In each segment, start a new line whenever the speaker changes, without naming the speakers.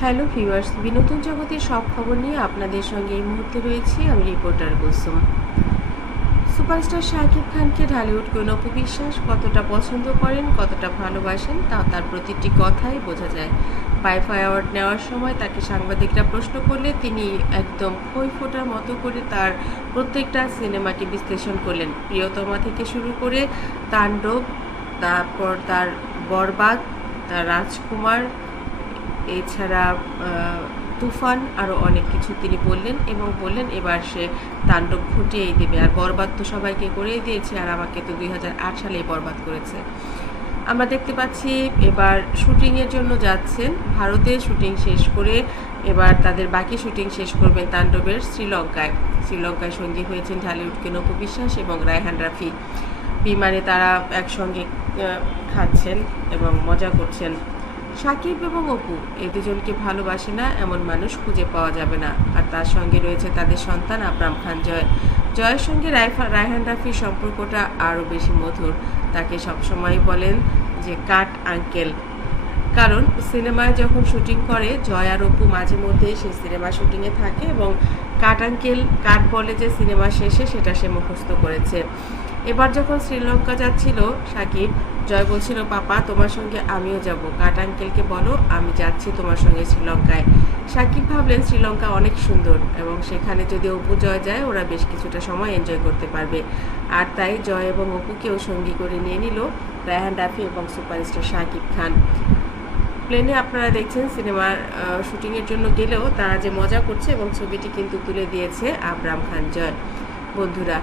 Hello viewers বিনোদন জগতের সব খবর নিয়ে আপনাদের সঙ্গে এই মুহূর্তে রয়েছি আমি রিপোর্টার কুসুম। সুপারস্টার শাকিব খানকে ঢালিউড কোন অপবিশ্বাস কতটা পছন্দ করেন, কতটা ভালোবাসেন, তা তার প্রতিটি কথাই বোঝা যায়। বাইফাই অ্যাওয়ার্ড নেওয়ার সময় তাকে সাংবাদিকরা প্রশ্ন করলে তিনি একদম খই ফোটার মতো করে তার প্রত্যেকটা সিনেমাকে বিশ্লেষণ করলেন। প্রিয়তমা থেকে শুরু করে তাণ্ডব, তারপর তার বরবাদ, তার রাজকুমার, এছাড়া তুফান আরও অনেক কিছু তিনি বললেন এবং বললেন এবার সে তাণ্ডব ঘটিয়েই দেবে। আর বরবাদ তো সবাইকে করেই দিয়েছে, আর আমাকে তো দুই হাজার আট সালেই বরবাদ করেছে। আমরা দেখতে পাচ্ছি এবার শুটিংয়ের জন্য যাচ্ছেন। ভারতে শুটিং শেষ করে এবার তাদের বাকি শুটিং শেষ করবেন তাণ্ডবের শ্রীলঙ্কায়। শ্রীলঙ্কায় সঙ্গী হয়েছেন ঢালিউডকে নকু বিশ্বাস এবং রায়হান রাফি। বিমানে তারা একসঙ্গে খাচ্ছেন এবং মজা করছেন। সাকিব এবং অপু, এই দুজনকে ভালোবাসে না এমন মানুষ খুঁজে পাওয়া যাবে না। আর তার সঙ্গে রয়েছে তাদের সন্তান আবরাম খান জয়। জয়ের সঙ্গে রায়হান রাফির সম্পর্কটা আরও বেশি মধুর। তাকে সবসময় বলেন যে, কাট, আঙ্কেল। কারণ সিনেমায় যখন শুটিং করে, জয় আর অপু মাঝে মধ্যে সেই সিনেমা শুটিংয়ে থাকে এবং কাট, আঙ্কেল, কাট বলে যে সিনেমা শেষে সেটা সে মুখস্থ করেছে। এবার যখন শ্রীলঙ্কা যাচ্ছিল, সাকিব, জয় বলছিল, পাপা, তোমার সঙ্গে আমিও যাব। কাট আঙ্কেলকে বলো, আমি যাচ্ছি তোমার সঙ্গে শ্রীলঙ্কায়। সাকিব ভাবলেন, শ্রীলঙ্কা অনেক সুন্দর এবং সেখানে যদি অপু জয় যায়, ওরা বেশ কিছুটা সময় এনজয় করতে পারবে। আর তাই জয় এবং অপুকেও সঙ্গী করে নিয়ে নিল রায়হান রাফি এবং সুপারস্টার সাকিব খান। প্লেনে আপনারা দেখছেন, সিনেমার শুটিংয়ের জন্য গেলেও তারা যে মজা করছে এবং ছবিটি কিন্তু তুলে দিয়েছে আবরাম খান জয়। বন্ধুরা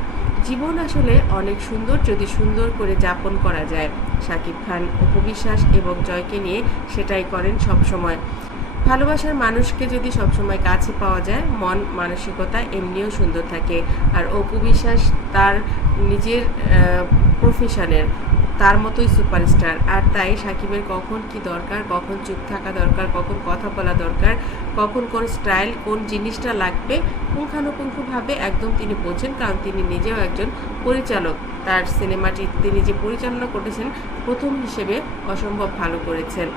জীবন আসলে অনেক সুন্দর যদি সুন্দর করে যাপন করা যায়। শাকিব খান উপবিশ্বাস এবং জয়কে নিয়ে সেটাই করেন সবসময়। ভালোবাসার মানুষকে যদি সবসময় কাছে পাওয়া যায়, মন, মানসিকতা এমনিও সুন্দর থাকে। আর অপু বিশ্বাস তার নিজের প্রফেশনের তার মতোই সুপারস্টার। আর তাই সাকিবের কখন কি দরকার, কখন চুপ থাকা দরকার, কখন কথা বলা দরকার, কখন কোন স্টাইল, কোন জিনিসটা লাগবে, পুঙ্খানুপুঙ্খভাবে একদম তিনি বোঝেন, কারণ তিনি নিজেও একজন পরিচালক। তার সিনেমাটি তিনি যে পরিচালনা করেছেন, প্রথম হিসেবে অসম্ভব ভালো করেছেন।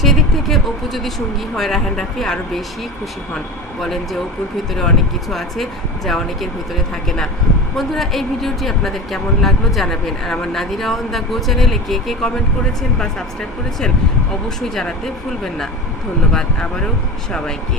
সেই দিক থেকে অপু যদি সঙ্গী হয় রাহান রাফি আরও বেশি খুশি হন। বলেন যে, অপুর ভিতরে অনেক কিছু আছে যা অনেকের ভিতরে থাকে না। বন্ধুরা, এই ভিডিওটি আপনাদের কেমন লাগল জানাবেন। আর আমার নাদিরা অন দ্য গো চ্যানেলে কে কে কমেন্ট করেছেন বা সাবস্ক্রাইব করেছেন, অবশ্যই জানাতে ভুলবেন না। ধন্যবাদ আবারও সবাইকে।